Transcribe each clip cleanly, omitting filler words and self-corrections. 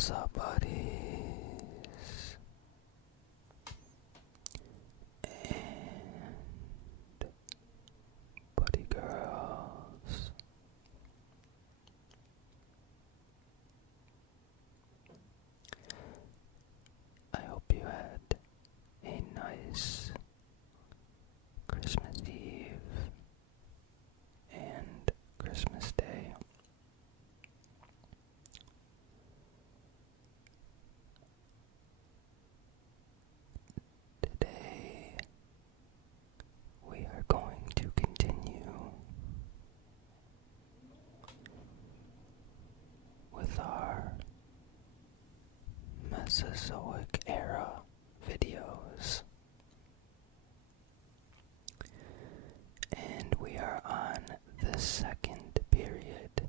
What's up, buddies? And buddy girls. I hope you had a nice Christmas Eve and Christmas Day. Today we are going to continue with our Mesozoic Era videos. And we are on the second period,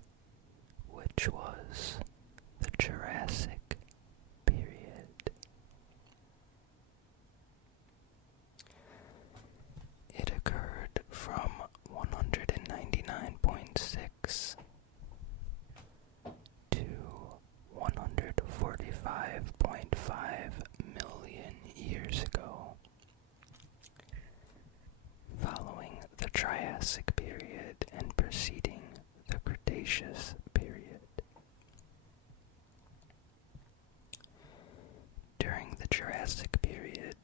which was the Jurassic Period. It occurred from 199.6 to 145.5 million years ago, following the Triassic Period and preceding the Cretaceous Period. During the Jurassic Period,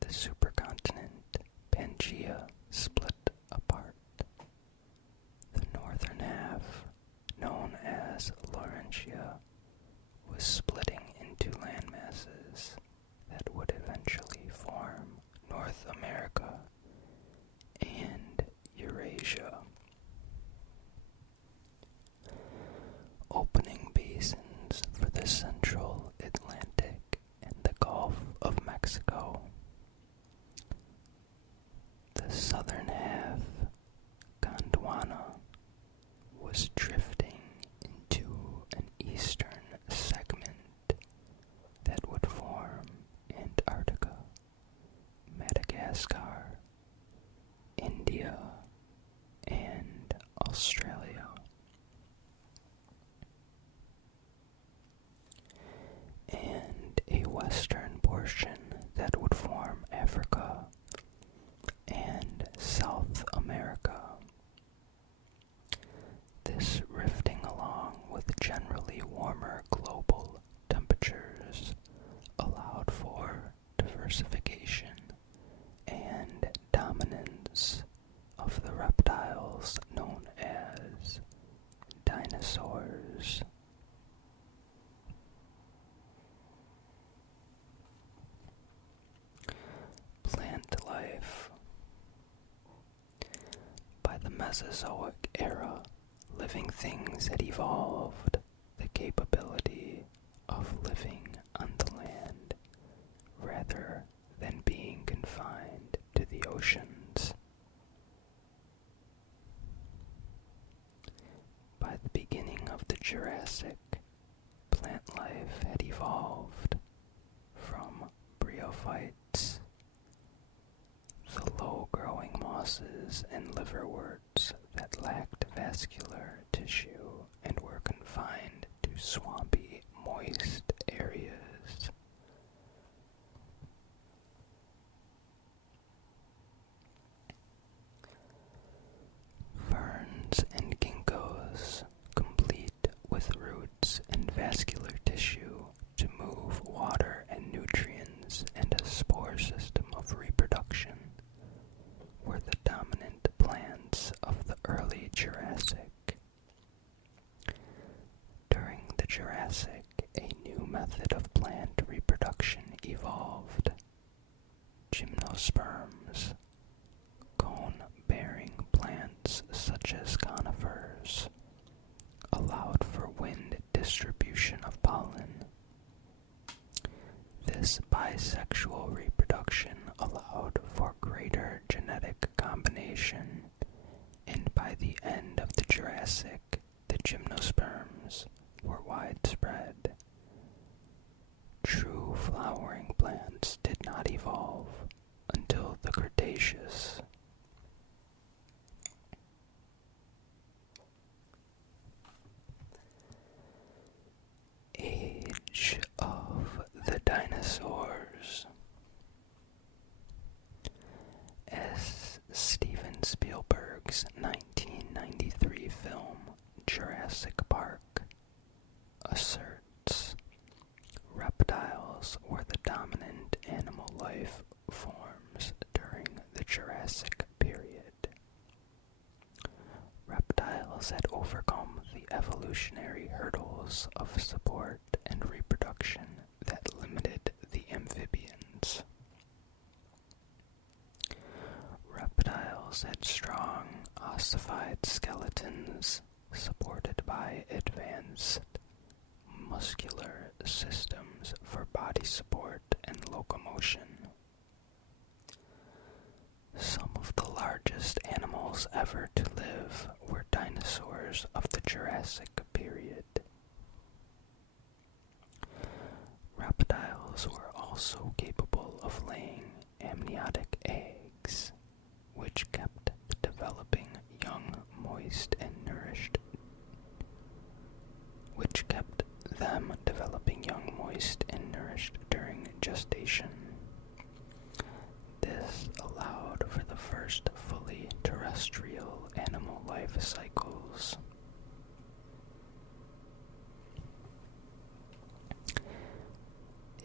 the supercontinent Pangaea split apart. The northern half, known as Laurentia, was splitting into landmasses that would eventually form North America and Eurasia. Opening basins for the central Atlantic and the Gulf of Mexico. The southern half, Gondwana, was drifting into an eastern segment that would form Antarctica, Madagascar, India, and Australia. And a western portion that would form Africa and South America. This rifting along with generally warmer global temperatures allowed for diversification and dominance of the reptiles known as dinosaurs. Plant life. By the Mesozoic Era, living things had evolved the capability of living on the land rather than being confined to the oceans. By the beginning of the Jurassic, plant life had evolved from bryophytes, the low-growing mosses and liverworts that lacked vascular tissue and were confined to swampy, moist areas. Ferns and ginkgos, complete with roots and vascular tissue to move water and nutrients and a spore system of reproduction, were the dominant plants of the early Jurassic. During the Jurassic, a new method of plant reproduction evolved. Gymnosperms, cone-bearing plants such as conifers, allowed for wind distribution of pollen. This bisexual reproduction allowed for greater genetic combination, and by the end of the Jurassic, the gymnosperms were widespread. True flowering plants did not evolve until the Cretaceous. of support and reproduction that limited the amphibians. Reptiles had strong, ossified skeletons supported by advanced muscular systems for body support and locomotion. Some of the largest animals ever to live were dinosaurs of the Jurassic Period. Reptiles were also capable of laying amniotic eggs, which kept developing young moist and nourished during gestation. This allowed for the first fully terrestrial animal life cycles.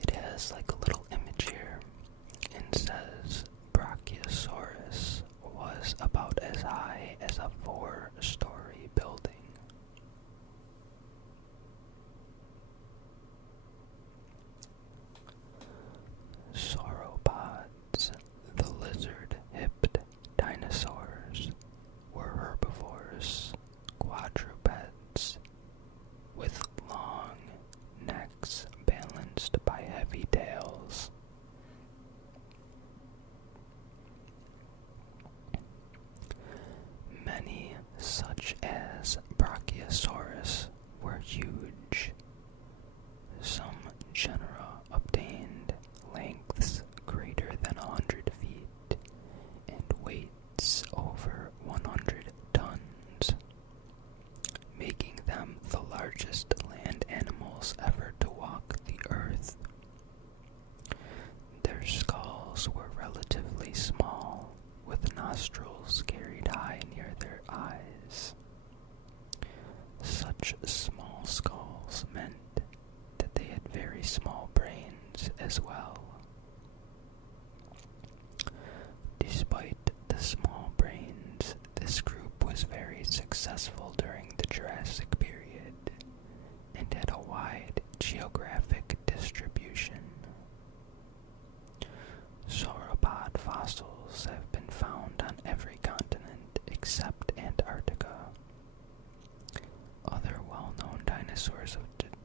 It has like a little image here and says Brachiosaurus was about as high as a 4-story building. Sauropods, the lizard-hipped dinosaurs, were herbivores, quadrupeds, with long necks balanced by heavy tails. Many, such as Brachiosaurus, were huge. Some genera obtained lengths greater than 100 feet and weights over 100 tons, making them the largest land animals ever to walk the earth. Their skulls were relatively small, with nostrils carried high near their eyes. Such small skulls meant that they had very small brains as well. Despite the small brains, this group was very successful during the Jurassic Period and had a wide geographic distribution. Sauropod fossils have been found on every continent except Antarctica. Other well-known dinosaurs of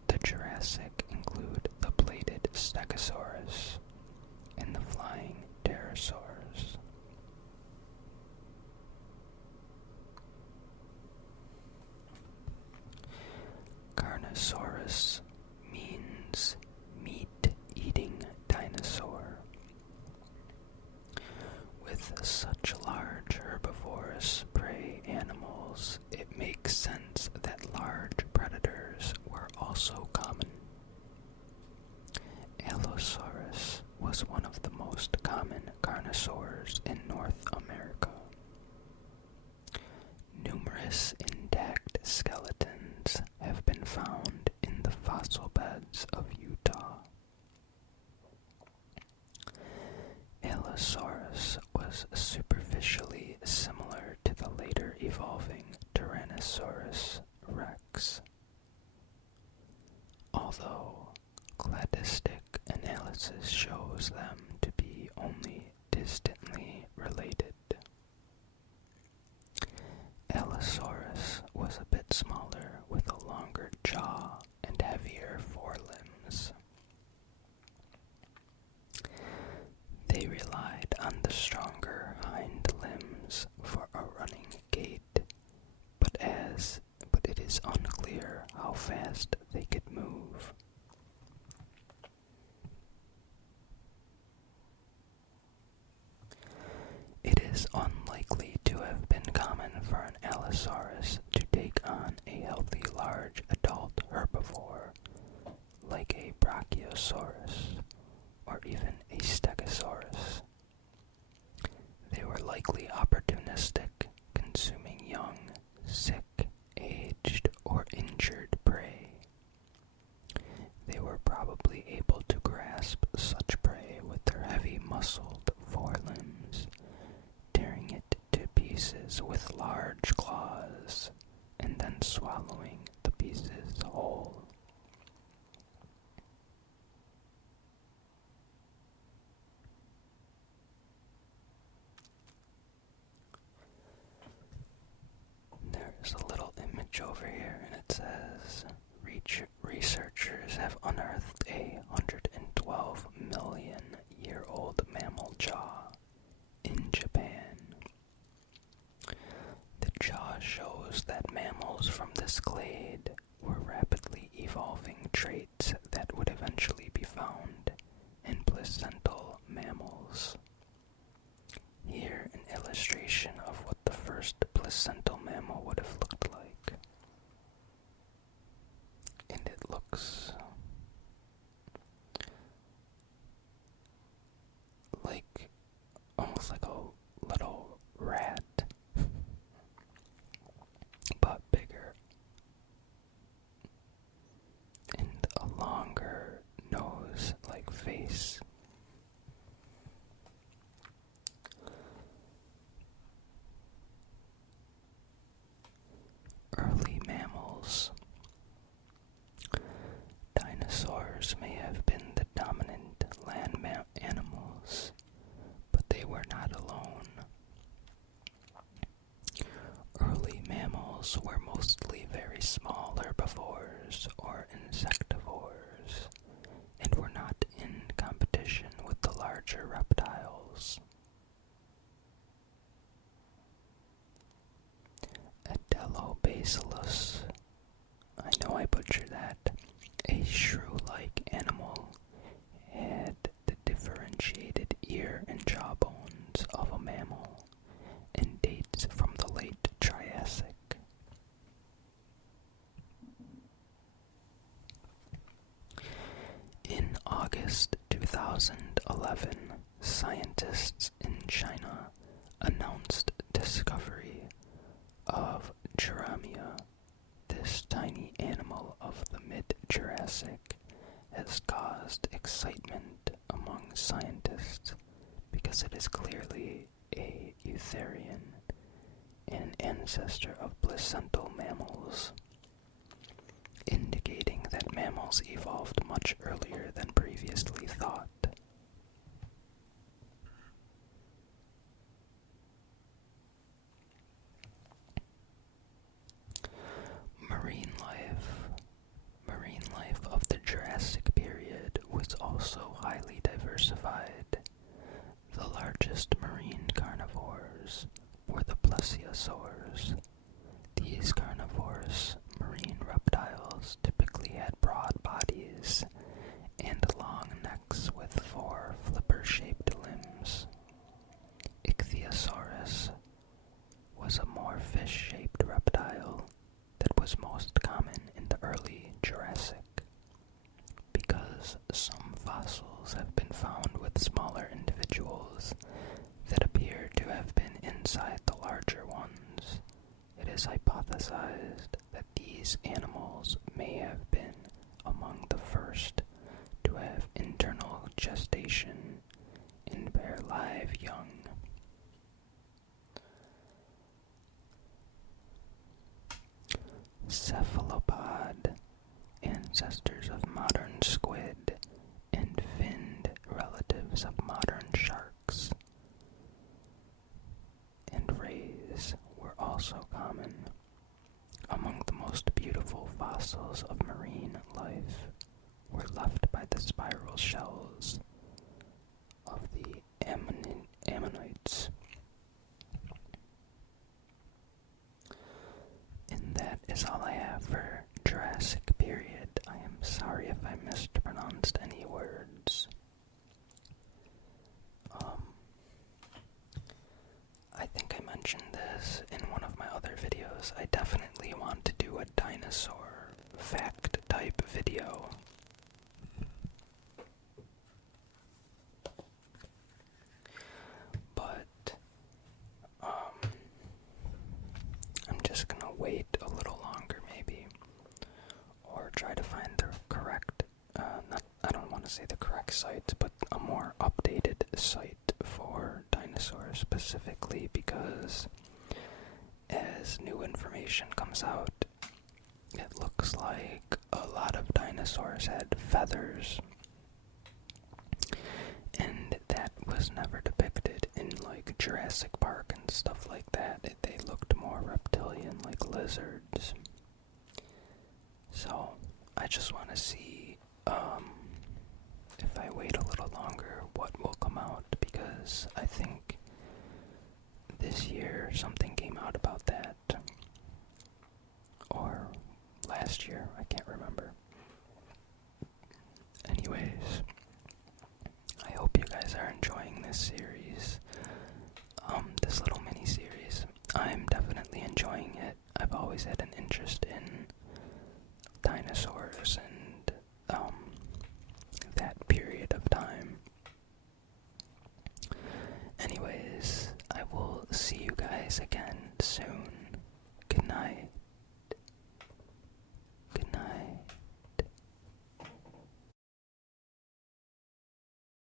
the Jurassic include the bladed Stegosaurus and the flying pterosaurs. Carnosaurus means meat-eating dinosaur. With such large herbivorous prey animals, it makes sense that large predators were also common. Allosaurus was one of the most common carnosaurs in North America. Numerous intact skeletons have been found in the fossil beds of Utah. Allosaurus was superficially similar to the later evolving Tyrannosaurus rex, although cladistic analysis shows them to be only distantly related. Allosaurus was a bit smaller with a longer jaw and heavier forelimbs. They relied on the stronger hind limbs for a running gait, but it is unclear how fast they could move. It is unlikely to have been common for an Allosaurus to take on a healthy large adult herbivore like a Brachiosaurus or even a Stegosaurus. They were likely opportunistic, consuming young, sick, aged, or injured prey. They were probably able to grasp such prey with their heavy muscled forelimbs, tearing it to pieces with large claws, and then swallowing the pieces whole. page over here, and it says, researchers have unearthed a 112 million year old mammal jaw in Japan. The jaw shows that mammals from this clade were rapidly evolving traits that would eventually be found in placental mammals. Here, an illustration of what the first placental mammal would have looked like. And it looks like almost like a little rat, but bigger, and a longer nose like face. Early mammals. Dinosaurs may have been the dominant land animals, but they were not alone. Early mammals were mostly very small herbivores or insectivores, and were not in competition with the larger reptiles. Adelobacillus, I know I butchered that, a shrew-like animal, had the differentiated ear and jaw bones of a mammal and dates from the late Triassic. In August 2011, scientists in China announced discovery of Jurassic. This tiny animal of the mid-Jurassic has caused excitement among scientists because it is clearly a eutherian, an ancestor of placental mammals, indicating that mammals evolved much earlier than previously thought. Marine life of the Jurassic Period was also highly diversified. The largest marine carnivores were the plesiosaurs. These carnivorous marine reptiles typically had broad bodies and long necks with 4 flipper-shaped limbs. Ichthyosaurus was a more fish-shaped reptile that was most common in the early Jurassic. Because some fossils have been found with smaller individuals that appear to have been inside the larger ones, it is hypothesized that these animals may have been among the first to have internal gestation and bear live young. Cephalopod, ancestors of modern squid, and finned relatives of modern sharks and rays, were also common. Among the most beautiful fossils of marine life were left by the spiral shells of the ammonites. And that is all I have for Jurassic Period. I am sorry if I mispronounced any words. I think I mentioned this in one of my other videos. I definitely want to do a dinosaur fact type video. But I'm just gonna wait a little longer maybe, or try to find the correct, I don't want to say the correct site, but a more updated site for dinosaurs specifically, because as new information comes out, it looks like a lot of dinosaurs had feathers, and that was never depicted in like Jurassic Park and stuff like that. They looked more reptilian, like lizards. So I just want to see if I wait a little longer what will come out, because I think this year something came out about that, or last year, I can't remember. Anyways, I hope you guys are enjoying this series, this little mini-series. I'm definitely enjoying it. I've always had an interest in dinosaurs and that period of time. Anyways, I will see you guys again soon.